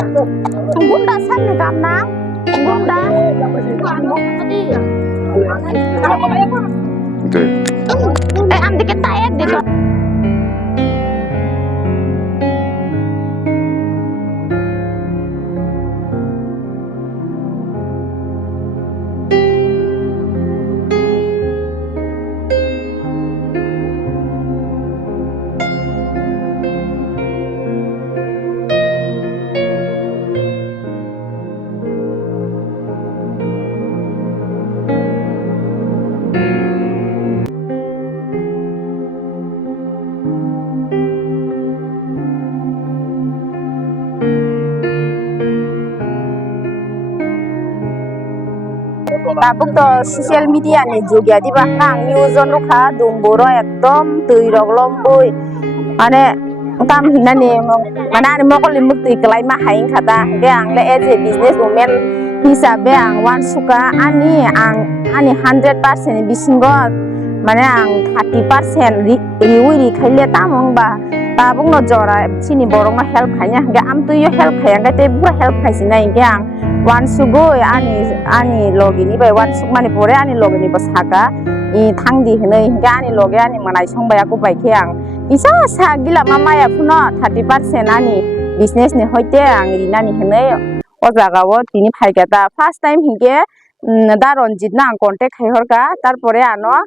Gunda sana kamna, gunda. Am dikit tayo dito. Karbook to social media ni juga di bahang news on luka dumburo ekdom tui roglom boy ane tam hina ni mana ani moko limuk tui kelai ma haing kata ge ang le as a business woman hisabe ang wan suka ani 100% bisingo mana ang 30% riwi khaile tamong ba tabung no jora chini borong no help khanya ge am tu yo help khaya ge te bu help khaisina ge ang wan sugo ani logini bai wan suk mani pore ani logini basaka I thangdi hnei ge ani loge ani manai songbaya ko bai ke ang isa sa gila mama ya phuno 30% ani business ni hoite ang rinani hnei o jaga o tini phaigata first time hige daronjit na contact khai horka tarpore ano